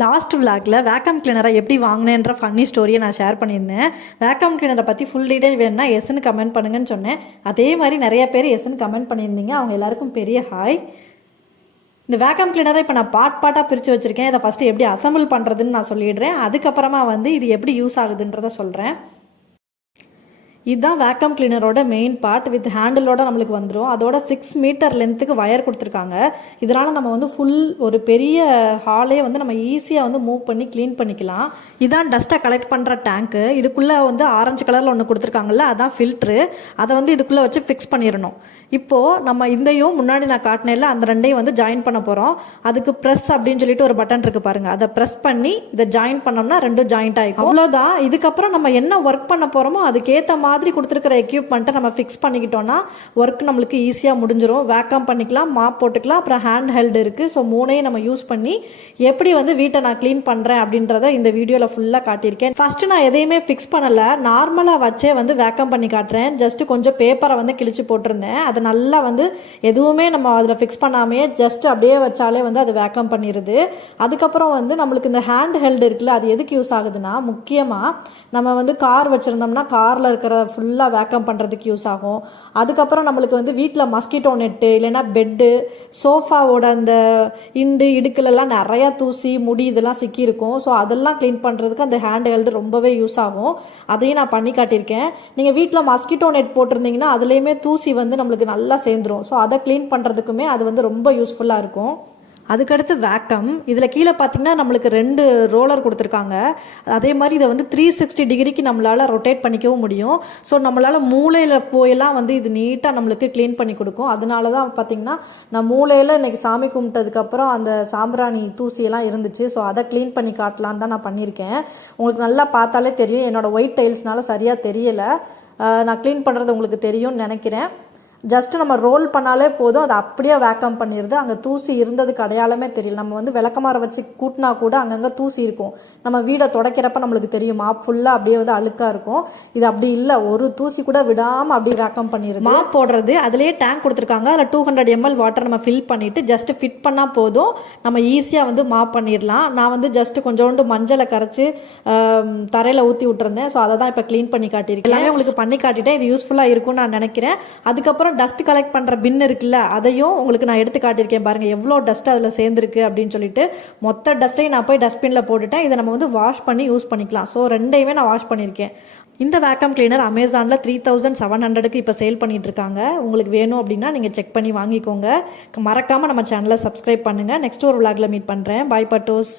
Last விளாக்ல vacuum கிளீனரை எப்படி வாங்கினேன்ற funny ஸ்டோரியை நான் ஷேர் பண்ணியிருந்தேன். வேக்கம் கிளீனரை பற்றி ஃபுல் டீடைல் வேணும்னா எஸ்ன்னு கமெண்ட் பண்ணுங்கன்னு சொன்னேன். அதே மாதிரி நிறைய பேர் எஸ்ன்னு கமெண்ட் பண்ணியிருந்தீங்க. அவங்க எல்லாருக்கும் பெரிய ஹாய். இந்த வேக்கம் கிளீனரை இப்போ நான் பார்ட்டாக பிரித்து வச்சுருக்கேன். இதை ஃபஸ்ட்டு எப்படி அசம்பிள் பண்ணுறதுன்னு நான் சொல்லிடுறேன். அதுக்கப்புறமா இது எப்படி யூஸ் ஆகுதுன்றதை சொல்கிறேன். இதுதான் வேக்கம் கிளீனரோட மெயின் பார்ட். வித் ஹேண்டிலோட நம்மளுக்கு வந்துடும். அதோட 6 மீட்டர் லென்த்துக்கு வயர் கொடுத்துருக்காங்க. இதனால் நம்ம ஃபுல் ஒரு பெரிய ஹாலே நம்ம ஈஸியாக மூவ் பண்ணி க்ளீன் பண்ணிக்கலாம். இதான் டஸ்ட்டை கலெக்ட் பண்ணுற டேங்க்கு. இதுக்குள்ளே ஆரஞ்சு கலரில் ஒன்று கொடுத்துருக்காங்கல்ல, அதான் ஃபில்ட்ரு. அதை இதுக்குள்ளே வச்சு ஃபிக்ஸ் பண்ணிடணும். இப்போது நம்ம இதையும் முன்னாடி நான் காட்டினேன்ல, அந்த ரெண்டையும் ஜாயின் பண்ண போகிறோம். அதுக்கு ப்ரெஸ் அப்படின்னு சொல்லிட்டு ஒரு பட்டன் இருக்குது பாருங்கள். அதை ப்ரெஸ் பண்ணி இதை ஜாயின் பண்ணோம்னா ரெண்டும் ஜாயிண்ட் ஆகிக்கும். அவ்வளோதான். இதுக்கப்புறம் நம்ம என்ன ஒர்க் பண்ண போகிறோமோ அதுக்கேற்ற மாதிரி கொடுத்துருக்கிற எக்யூப்மெண்ட்டை நம்ம ஃபிக்ஸ் பண்ணிக்கிட்டோம்னா ஒர்க் நம்மளுக்கு ஈஸியாக முடிஞ்சிடும். வேக்கம் பண்ணிக்கலாம், மாப் போட்டுக்கலாம், அப்புறம் ஹேண்ட் ஹெல்டு இருக்குது. ஸோ மூணையும் நம்ம யூஸ் பண்ணி எப்படி வீட்டை நான் க்ளீன் பண்ணுறேன் அப்படின்றத இந்த வீடியோவில் ஃபுல்லாக காட்டியிருக்கேன். ஃபஸ்ட்டு நான் எதையுமே ஃபிக்ஸ் பண்ணலை, நார்மலாக வச்சே வேக்கம் பண்ணி காட்டுறேன். ஜஸ்ட்டு கொஞ்சம் பேப்பரை கிழிச்சு போட்டிருந்தேன். அதை நல்லா எதுவுமே நம்ம அதில் ஃபிக்ஸ் பண்ணாமையே ஜஸ்ட் அப்படியே வச்சாலே அது வேக்கம் பண்ணிடுது. அதுக்கப்புறம் நம்மளுக்கு இந்த ஹேண்ட் ஹெல்டு இருக்குல்ல, அது எதுக்கு யூஸ் ஆகுதுன்னா, முக்கியமாக நம்ம கார் வச்சுருந்தோம்னா காரில் இருக்கிற ஃபுல்லாக வேக்கம் பண்ணுறதுக்கு யூஸ் ஆகும். அதுக்கப்புறம் நம்மளுக்கு வீட்டில் மஸ்கிட்டோ நெட்டு இல்லைன்னா பெட்டு, சோஃபாவோட அந்த இடுக்கலெல்லாம் நிறையா தூசி முடி இதெல்லாம் சிக்கியிருக்கும். ஸோ அதெல்லாம் க்ளீன் பண்ணுறதுக்கு அந்த ஹேண்ட் ஹெல்டு ரொம்பவே யூஸ் ஆகும். அதையும் நான் பண்ணி காட்டியிருக்கேன். நீங்கள் வீட்டில் மஸ்கிட்டோ நெட் போட்டிருந்தீங்கன்னா அதுலேயுமே தூசி நம்மளுக்கு நல்லா சேர்ந்துடும். ஸோ அதை க்ளீன் பண்ணுறதுக்குமே அது ரொம்ப யூஸ்ஃபுல்லாக இருக்கும். அதுக்கடுத்து வேக்கம். இதில் கீழே பார்த்தீங்கன்னா நம்மளுக்கு 2 ரோலர் கொடுத்துருக்காங்க. அதே மாதிரி இதை 360 டிகிரிக்கு நம்மளால் ரொட்டேட் பண்ணிக்கவும் முடியும். ஸோ நம்மளால் மூளையில் போயெல்லாம் இது நீட்டாக நம்மளுக்கு க்ளீன் பண்ணி கொடுக்கும். அதனால தான் பார்த்தீங்கன்னா நான் மூளையில் இன்றைக்கி சாமி கும்பிட்டதுக்கப்புறம் அந்த சாம்பிராணி தூசியெல்லாம் இருந்துச்சு. ஸோ அதை க்ளீன் பண்ணி காட்டலான்னு தான் நான் பண்ணியிருக்கேன். உங்களுக்கு நல்லா பார்த்தாலே தெரியும். என்னோடய ஒயிட் டைல்ஸ்னால சரியாக தெரியலை. நான் க்ளீன் பண்ணுறது உங்களுக்கு தெரியும்னு நினைக்கிறேன். ஜஸ்ட்டு நம்ம ரோல் பண்ணாலே போதும், அது அப்படியே வேக்கம் பண்ணிடுது. அங்கே தூசி இருந்ததுக்கு அடையாளமே தெரியல. நம்ம விளக்கமாற வச்சு கூட்டினா கூட அங்கங்கே தூசி இருக்கும். நம்ம வீடை துடைக்கிறப்ப நம்மளுக்கு தெரியும், மாப் ஃபுல்லாக அப்படியே அழுக்காக இருக்கும். இது அப்படி இல்லை, ஒரு தூசி கூட விடாமல் அப்படியே வேக்கம் பண்ணிடுது. மாப் போடுறது அதுலேயே டேங்க் கொடுத்துருக்காங்க. அதில் 200 ml வாட்டர் நம்ம ஃபில் பண்ணிவிட்டு ஜஸ்ட்டு ஃபிட் பண்ணால் போதும், நம்ம ஈஸியாக மாப் பண்ணிடலாம். நான் ஜஸ்ட்டு கொஞ்சோண்டு மஞ்சளை கரைச்சி தரையில் ஊற்றி விட்டுருந்தேன். ஸோ அதை தான் இப்போ க்ளீன் பண்ணி காட்டியிருக்கேன். எல்லாமே உங்களுக்கு பண்ணி காட்டிட்டேன். இது யூஸ்ஃபுல்லாக இருக்கும்னு நான் நினைக்கிறேன். அதுக்கப்புறம் டஸ்ட் கலெக்ட் பண்ணுற பின் இருக்குல்ல, அதையும் உங்களுக்கு நான் எடுத்து காட்டியிருக்கேன். பாருங்கள் எவ்வளோ டஸ்ட் அதில் சேர்ந்துருக்கு அப்படின்னு சொல்லிட்டு. மொத்த டஸ்ட்டையும் நான் போய் டஸ்ட்பினில் போட்டுட்டேன். இதை நம்ம வாஷ் பண்ணி யூஸ் பண்ணிக்கலாம். ஸோ ரெண்டையுமே நான் வாஷ் பண்ணியிருக்கேன். இந்த வேக்கம் கிளீனர் அமேசானில் 3700க்கு இப்போ சேல் பண்ணிட்டு இருக்காங்க. உங்களுக்கு வேணும் அப்படின்னா நீங்கள் செக் பண்ணி வாங்கிக்கோங்க. மறக்காமல் நம்ம சேனலை சப்ஸ்கிரைப் பண்ணுங்கள். நெக்ஸ்ட் ஒரு விளாகில் மீட் பண்ணுறேன். பாய் பட்டோஸ்.